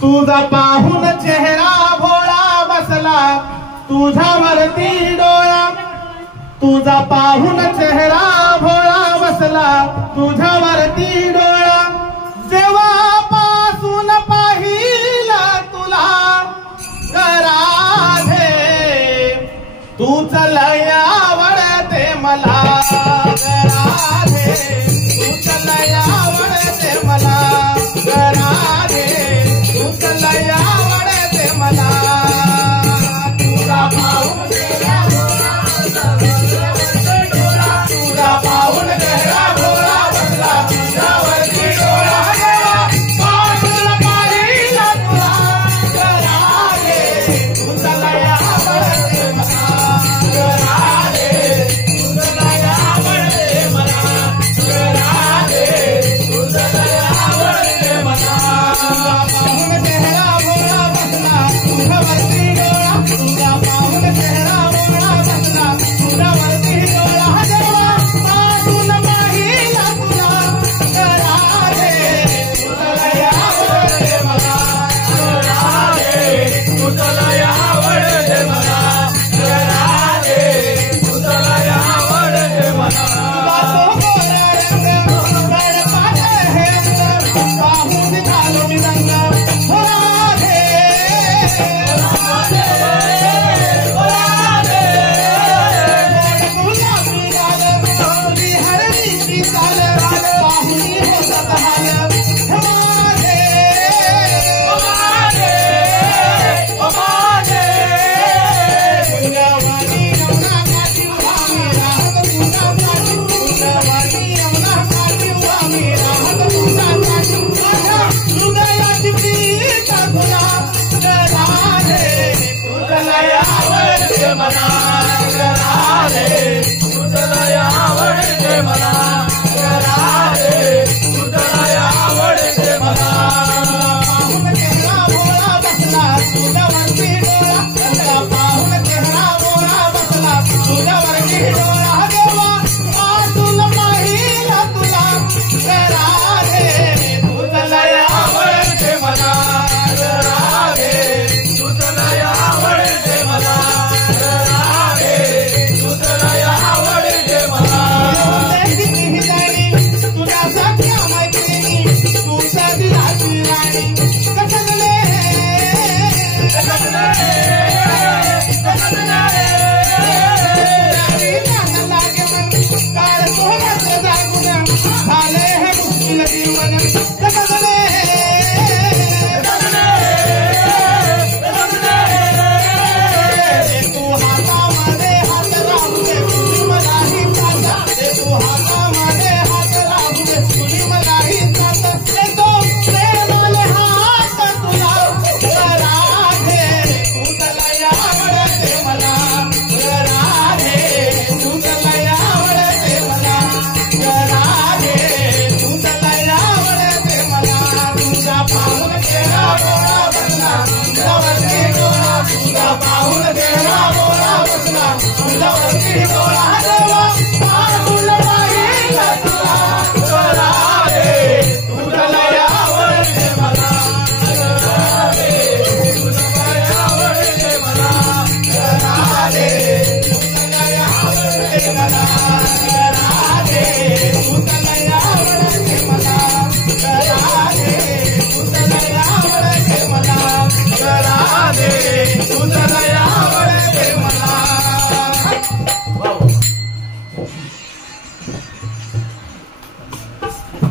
तुझा पाहून चेहरा भोळा बसला तुझ्यावरती डोळा, तुझा पाहून चेहरा भोळा बसला तुझ्यावरती डोळा, जेव्हापासून पाहिला तुला राधे, तूच लय आवडते मला राधे, तूच लय आवडते मला राधे, तूच लय आवडते मला, तुझा पाहून चेहरा भोळा बसला तुझा पाहून चेहरा भोळा बसला तुझ्यावरती डोळा, जेव्हापासून पाहिला तुला राधे, तूच लय आवडते मला राधे, तूच लय आवडते मला राधे, तूच लय आवडते मला, पाहून चेहरा भोळा बसला तुझ्यावरती डोळा, तुझा पाहून चेहरा भोळा बसला तुझ्यावरती डोळा, जेव्हापासून पाहिला तुला राधे, तूच लय आवडते मला राधे, तूच लय आवडते मला राधे, तूच लय आवडते मला, तुझा तो गोरा रंग गडपाट हे अंग पाहून झालो मी दंग राधे, राधे, राधे, गुलाबी गाल मोहरी हरवीची चाल पाहून होतात हाल राधे, राधे, राधे, फुलवाणी यमुना काठी उभा मी राहत तुझ्यासाठी, फुलवाणी यमुना काठी उभा मी राहत तुझ्यासाठी, माझ्या हृदयाची प्रीत तुला राधे, तूच लय आवडते मला राधे, तूच लय आवडते मला राधे, तूच लय आवडते मला, पाहून चेहरा भोळा बसला तुझ्यावरती डोळा, तुझा पाहून चेहरा भोळा बसला तुझ्यावरती डोळा, जेव्हापासून पाहिला तुला राधे, तूच लय आवडते मला राधे, तूच लय आवडते मला राधे, तूच लय आवडते मला, किती जाणी तुझ्या सख्या मैत्रिणी तू दिलाची राणी, कसले कसले लागे मन काळ सोन्याचं जागून झाले हे मुश्किल जीवन, कसले तू हातामध्ये हात राहू दे तुझी मलाही साथ, तू हातामध्ये हात राहू दे तुझी मलाही साथ, देतो प्रेमाने हात तुला राधे, तूच लय आवडते मला राधे, तूच लय आवडते मला राधे, तूच लय आवडते मला, तुझा पाहून चेहरा भोळा बसला तुझ्यावरती डोळा, तुझा पाहून चेहरा भोळा बसला तुझ्यावरती डोळा, जेव्हापासून पाहिला तुला राधे, तूच लय आवडते मला राधे, तूच लय आवडते मला राधे, तूच लय आवडते मला राधे, तूच लय आवडते मला राधे, तूच लय आवडते मला राधे, तूच लय आवडते मला.